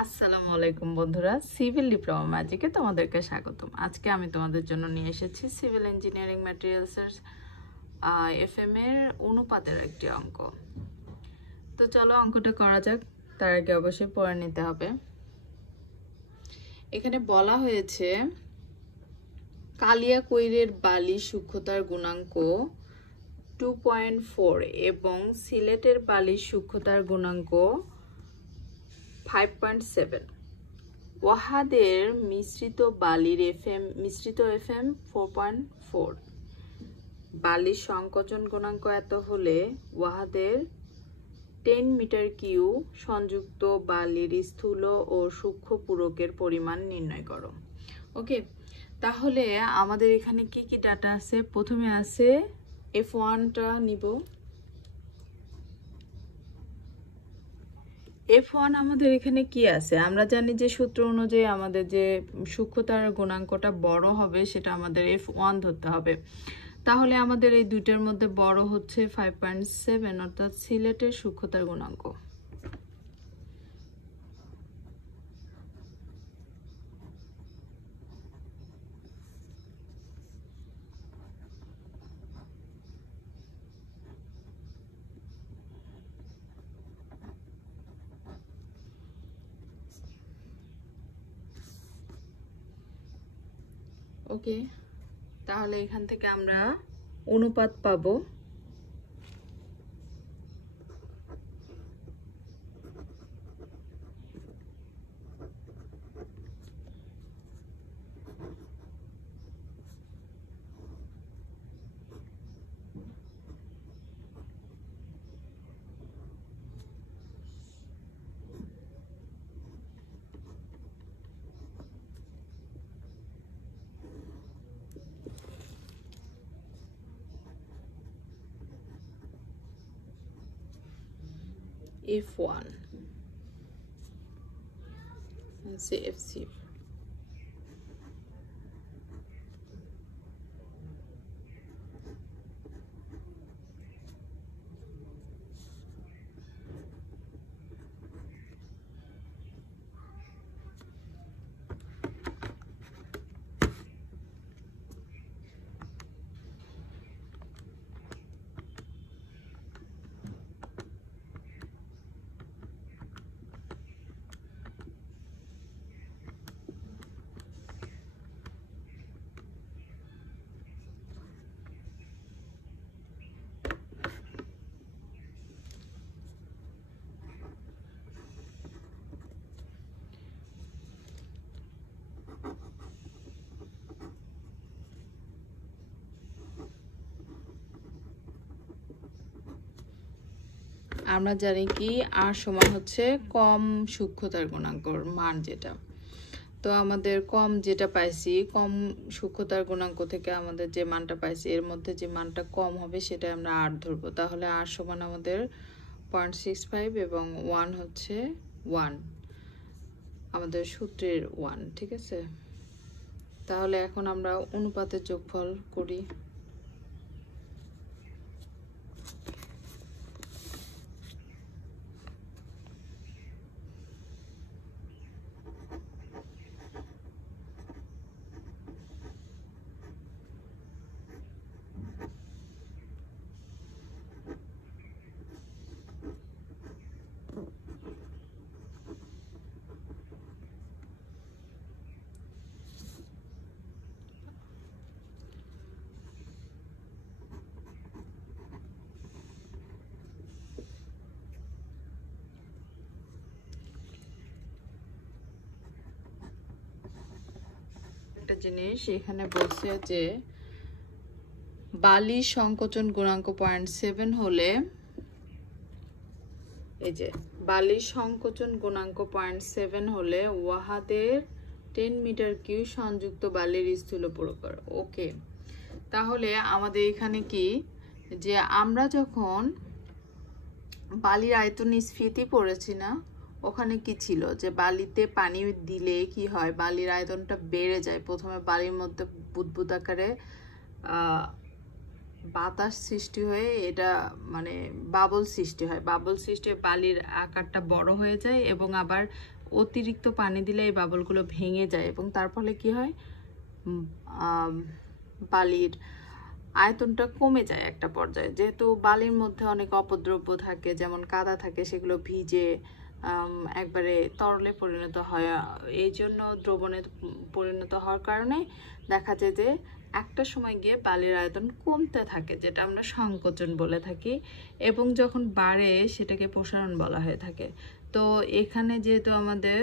আসসালামু আলাইকুম বন্ধুরা, সিভিল ডিপ্লোমা ম্যাজিকে তোমাদেরকে স্বাগতম। আজকে আমি তোমাদের জন্য নিয়ে এসেছি সিভিল ইঞ্জিনিয়ারিং ম্যাটেরিয়ালসের এফএম এর অনুপাতের একটি অঙ্ক। তো চলো অঙ্কটা করা যাক। তার আগে অবশ্যই পড়ে নিতে হবে। এখানে বলা হয়েছে কালিয়াকৈরের বালি সূক্ষ্মতার গুণাঙ্ক 2.4 এবং সিলেটের বালি সূক্ষ্মতার গুণাঙ্ক 5.7। ওয়াহাদের মিশ্রিত এফএম 4.4। বালির সংকোচন গুণাঙ্ক এত হলে ওয়াহাদের 10 মিটার কিউ সংযুক্ত বালির স্থূল ও সূক্ষ্ম পূরকের পরিমাণ নির্ণয় করো। ওকে, তাহলে আমাদের এখানে কি কি ডাটা আছে? প্রথমে আছে F1টা নিব। F1 আমাদের এখানে কি আছে? আমরা জানি যে সূত্র অনুযায়ী আমাদের যে সূক্ষ্মতার গুণাঙ্কটা বড় হবে সেটা আমাদের F1 ধরতে হবে। তাহলে আমাদের এই দুইটার মধ্যে বড় হচ্ছে 5.7, অর্থাৎ সিলেটের সূক্ষ্মতার গুণাঙ্ক। ওকে, তাহলে এখান থেকে আমরা অনুপাত পাবো। F1 CFC। আমরা জানি কি আর সমান হচ্ছে কম সূক্ষ্মতার গুণাঙ্কর মান যেটা। তো আমাদের কম যেটা পাইছি, কম সূক্ষ্মতার গুণাঙ্ক থেকে আমাদের যে মানটা পাইছি এর মধ্যে যে মানটা কম হবে সেটা আমরা আর ধরবো। তাহলে আর সমান আমাদের 0.65 এবং 1 হচ্ছে 1, আমাদের সূত্রের 1। ঠিক আছে, তাহলে এখন আমরা অনুপাতের যোগফল করি। একটা জিনিস এখানে বলছে যে বালির সংকোচন গুণাঙ্ক 0.7 হলে, এই যে বালির সংকোচন গুণাঙ্ক 0.7 হলে ওয়াহাদের 10 মিটার কিউ সংযুক্ত বালির স্থূল পূরক। ওকে, তাহলে আমাদের এখানে কি যে আমরা যখন বালির আয়তন স্ফীতি পড়েছি না, ওখানে কি ছিল যে বালিতে পানি দিলে কি হয়, বালির আয়তনটা বেড়ে যায়। প্রথমে বালির মধ্যে বুদবুদ আকারে বাতাস সৃষ্টি হয়ে এটা মানে বাবল সৃষ্টি হয়। বাবল সৃষ্টি হয়ে বালির আকারটা বড় হয়ে যায় এবং আবার অতিরিক্ত পানি দিলে এই বাবলগুলো ভেঙে যায় এবং তার ফলে কি হয়, বালির আয়তনটা কমে যায় একটা পর্যায়ে। যেহেতু বালির মধ্যে অনেক অপদ্রব্য থাকে, যেমন কাদা থাকে, সেগুলো ভিজে একবারে তরলে পরিণত হয়। এই জন্য দ্রবণে পরিণত হওয়ার কারণে দেখা যায় যে একটা সময় গিয়ে বালির আয়তন কমতে থাকে, যেটা আমরা সংকোচন বলে থাকি, এবং যখন বাড়ে সেটাকে প্রসারণ বলা হয়ে থাকে। তো এখানে যেহেতু আমাদের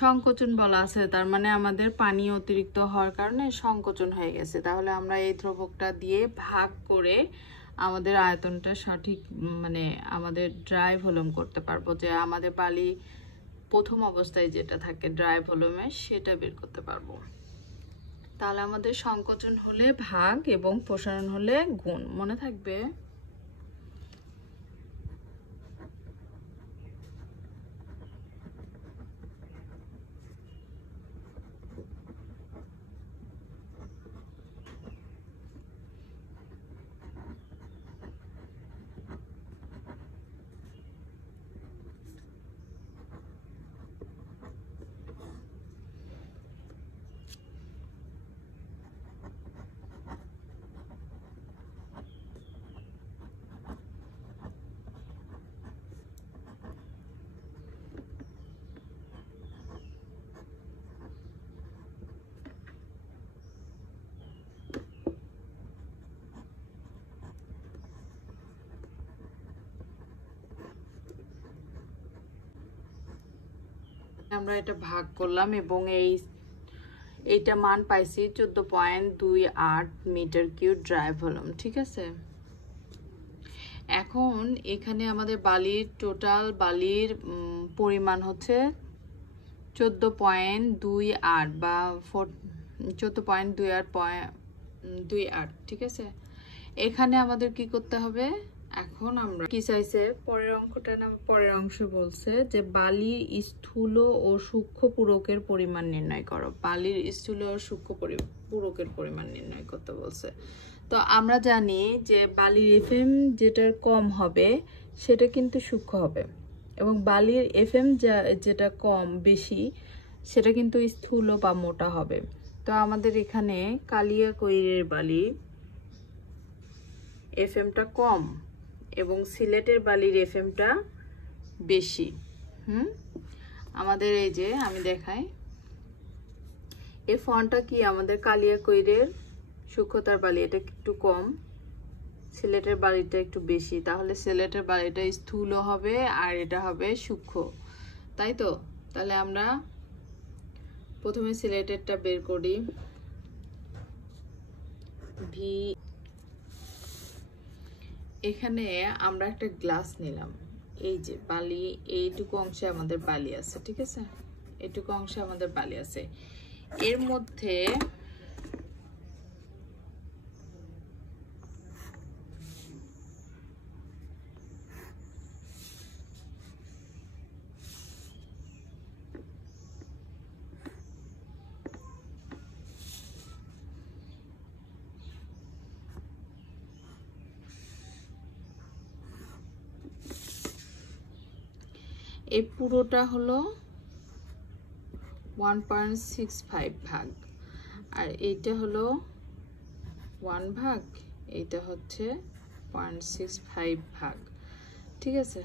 সংকোচন বলা আছে, তার মানে আমাদের পানি অতিরিক্ত হওয়ার কারণে সংকোচন হয়ে গেছে। তাহলে আমরা এই দ্রবকটা দিয়ে ভাগ করে আমাদের আয়তনটা সঠিক, মানে আমাদের ড্রাই ভলিউম করতে পারবো, যে আমাদের বালি প্রথম অবস্থায় যেটা থাকে ড্রাই ভলিউমে সেটা বের করতে পারবো। তাহলে আমাদের সংকোচন হলে ভাগ এবং প্রসারণ হলে গুণ, মনে থাকবে। আমরা এটা ভাগ করলাম এবং এইটা মান পাইছি 14.28 মিটার কিউব ড্রাই ভলিউম, ঠিক আছে। এখন এখানে আমাদের বালির টোটাল বালির পরিমাণ হচ্ছে 14.28 বা 14.28, ঠিক আছে। এখানে আমাদের কি করতে হবে, এখন আমরা কি চাইছে পরের অঙ্কটা না, পরের অংশ বলছে যে বালির স্থূল ও সূক্ষ্ম পূরকের পরিমাণ নির্ণয় করো। বালির স্থূল ও সূক্ষ্ম পূরকের পরিমাণ নির্ণয় করতে বলছে। তো আমরা জানি যে বালির এফএম যেটার কম হবে সেটা কিন্তু সূক্ষ্ম হবে, এবং বালির এফএম যেটা কম বেশি সেটা কিন্তু স্থূল বা মোটা হবে। তো আমাদের এখানে কালিয়াকৈরের বালি এফএমটা কম এবং সিলেটের বালির এফএমটা বেশি। আমাদের এই যে আমি দেখাই, এই ফন্টটা কি, আমাদের কালিয়াকৈরের সূক্ষ্মতার বালি এটা একটু কম, সিলেটের বালিটা একটু বেশি। তাহলে সিলেটের বালিটা স্থূল হবে আর এটা হবে সূক্ষ্ম, তাই তো। তাহলে আমরা প্রথমে সিলেটেরটা বের করি। ভি, এখানে আমরা একটা গ্লাস নিলাম, এই যে বালি, এইটুকু অংশে আমাদের বালি আছে, ঠিক আছে, এইটুকু অংশে আমাদের বালি আছে। এর মধ্যে এই পুরোটা হলো 1.65 ভাগ, আর এইটা হলো 1 ভাগ, এইটা হচ্ছে 0.65 ভাগ, ঠিক আছে।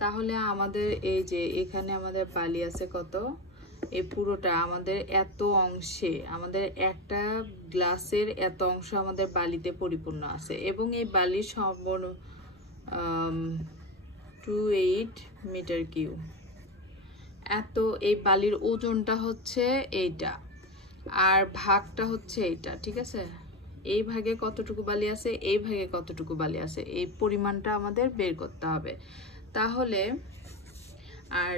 তাহলে আমাদের এই যে এখানে আমাদের বালি আছে কত, এই পুরোটা আমাদের এত অংশে, আমাদের একটা গ্লাসের এত অংশ আমাদের বালিতে পরিপূর্ণ আছে, এবং এই বালির সম্পূর্ণ 28 মিটার কিউব। এত এই বালির ওজনটা হচ্ছে এইটা, আর ভাগটা হচ্ছে এইটা, ঠিক আছে। এই ভাগে কতটুকু বালি আছে, এই ভাগে কতটুকু বালি আছে, এই পরিমাণটা আমাদের বের করতে হবে। তাহলে আর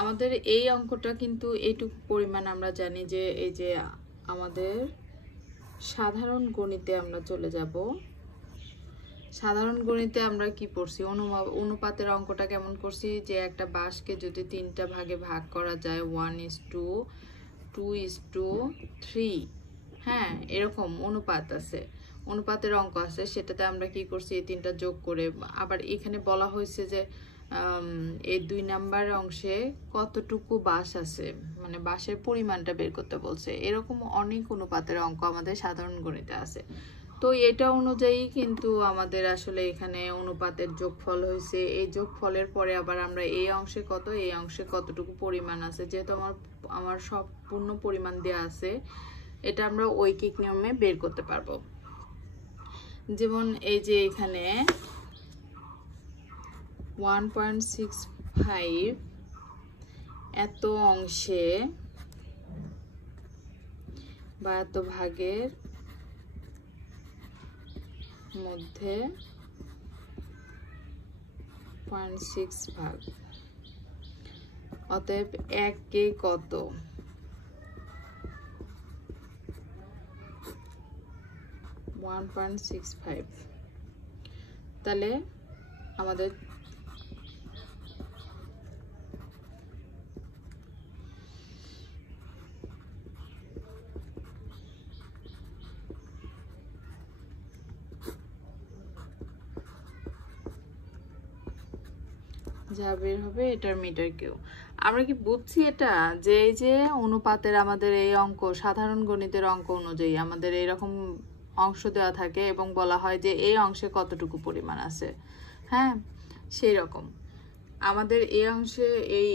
আমাদের এই অঙ্কটা কিন্তু এইটুকু পরিমাণ আমরা জানি যে, এই যে আমাদের সাধারণ গণিতে আমরা চলে যাব। সাধারণ গণিতে আমরা কি পড়ছি, অনুপাতের অঙ্কটা কেমন করছি, যে একটা বাঁশকে যদি 3টা ভাগে ভাগ করা যায় 1:2:3, হ্যাঁ, এরকম অনুপাত আছে। অনুপাতের অঙ্ক আছে, সেটাতে আমরা কি করছি, এই তিনটা যোগ করে, আবার এখানে বলা হয়েছে যে এই 2 নাম্বার অংশে কতটুকু বাঁশ আছে, মানে বাঁশের পরিমাণটা বের করতে বলছে। এরকম অনেক অনুপাতের অঙ্ক আমাদের সাধারণ গণিতে আছে। তো এটা অনুযায়ী কিন্তু আমাদের আসলে এখানে অনুপাতের যোগফল হয়েছে। এই যোগফলের পরে আবার আমরা এই অংশে কত, এই অংশে কতটুকু পরিমাণ আছে, যেহেতু আমার সম্পূর্ণ পরিমাণ দেওয়া আছে, এটা আমরা ঐকিক নিয়মে বের করতে পারবো। যেমন এই যে এখানে 1.65 এত অংশে বা এত ভাগের মধ্যে 0.6 ভাগ, অতএব 1 কে কত, তাহলে আমাদের যা বের হবে এটার মিটার কিউ। আমরা কি বুঝছি এটা, যে এই যে অনুপাতের আমাদের এই অঙ্ক, সাধারণ গণিতের অঙ্ক অনুযায়ী আমাদের এরকম অংশ দেওয়া থাকে এবং বলা হয় যে এই অংশে কতটুকু পরিমাণ আছে। হ্যাঁ, সেই রকম আমাদের এই অংশে এই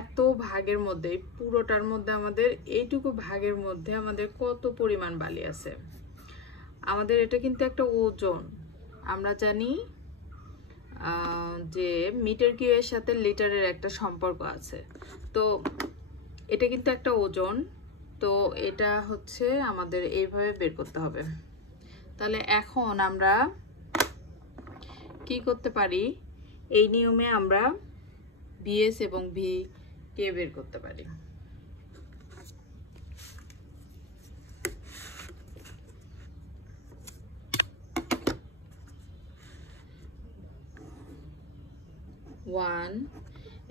এত ভাগের মধ্যে, পুরোটার মধ্যে আমাদের এইটুকু ভাগের মধ্যে আমাদের কত পরিমাণ বালি আছে। আমাদের এটা কিন্তু একটা ওজন। আমরা জানি যে মিটার কিউ এর সাথে লিটারের একটা সম্পর্ক আছে। তো এটা কিন্তু একটা ওজন। তো এটা হচ্ছে আমাদের এইভাবে বের করতে হবে। তাহলে এখন আমরা কি করতে পারি, এই নিয়মে আমরা ভিএস এবং ভি কে বের করতে পারি।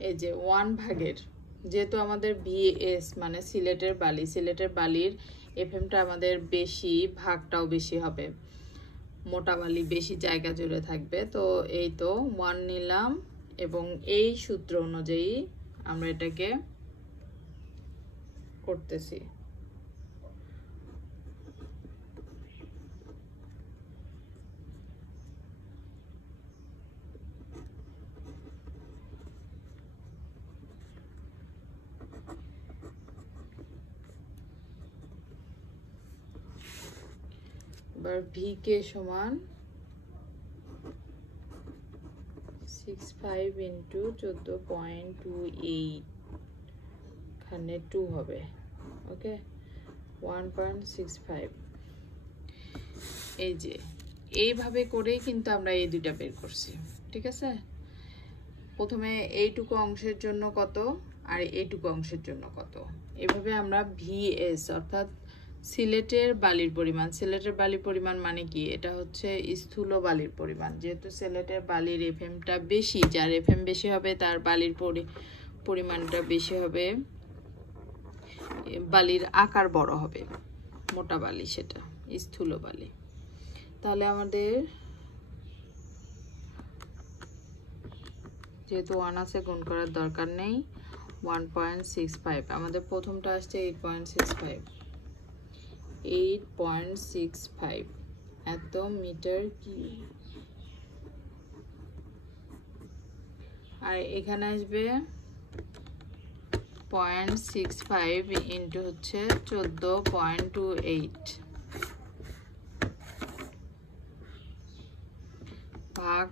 এই যে 1 ভাগের, যেহেতু আমাদের ভিএস মানে সিলেটের বালির এফএমটা আমাদের বেশি, ভাগটাও বেশি হবে, মোটা বালি বেশি জায়গা জুড়ে থাকবে। তো এই তো 1 নিলাম এবং এই সূত্র অনুযায়ী আমরা এটাকে করতেছি। এবার ভিকে সমান 65 ইন্টু 14.28, এখানে 2 হবে। ওকে, 1.65। এই যে এইভাবে করেই কিন্তু আমরা এই দুইটা বের করছি। ঠিক আছে, প্রথমে এইটুকু অংশের জন্য কত আর এইটুকু অংশের জন্য কত, এভাবে আমরা ভিএস অর্থাৎ সিলেটের বালির পরিমাণ মানে কি, এটা হচ্ছে স্থূল বালির পরিমাণ। যেহেতু সিলেটের বালির এফএমটা বেশি, যার এফএম বেশি হবে তার বালির পরিমাণটা বেশি হবে, বালির আকার বড় হবে, মোটা বালি সেটা স্থূল বালি। তাহলে আমাদের যেহেতু 1 আছে, গুণ করার দরকার নেই। 1.65, আমাদের প্রথমটা আসছে 8.65 এত মিটার কিউব, আর এখানে আসবে 0.65 ইন্টু হচ্ছে 14.28 ভাগ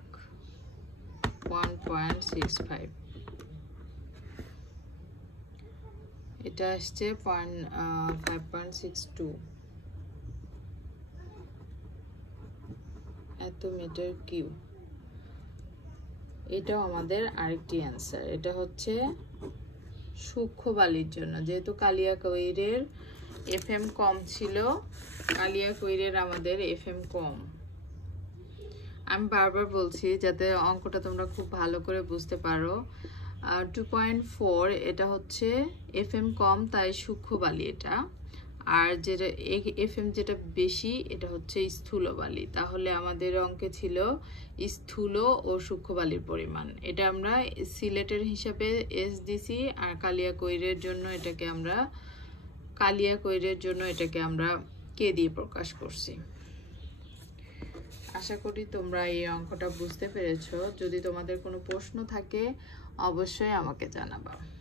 1.65, এটা আসছে 5.62 এত মিটার কিউব। এটাও আমাদের আরেকটি অ্যান্সার। এটা হচ্ছে সূক্ষ্ম বালির জন্য, যেহেতু কালিয়াকৈরের এফএম কম ছিল, কালিয়াকৈরের আমাদের এফএম কম। আমি বারবার বলছি যাতে অঙ্কটা তোমরা খুব ভালো করে বুঝতে পারো। 2.4 এটা হচ্ছে এফএম কম, তাই সূক্ষ্ম বালি এটা। আর যেটা FM যেটা বেশি এটা হচ্ছে স্থূল বালি। তাহলে আমাদের অঙ্কে ছিল স্থূল ও সূক্ষ্ম বালির পরিমাণ। এটা আমরা সিলেটের হিসাবে S দিছি, আর কালিয়াকৈরের জন্য এটাকে আমরা K দিয়ে প্রকাশ করছি। আশা করি তোমরা এই অঙ্কটা বুঝতে পেরেছো। যদি তোমাদের কোনো প্রশ্ন থাকে অবশ্যই আমাকে জানাবা।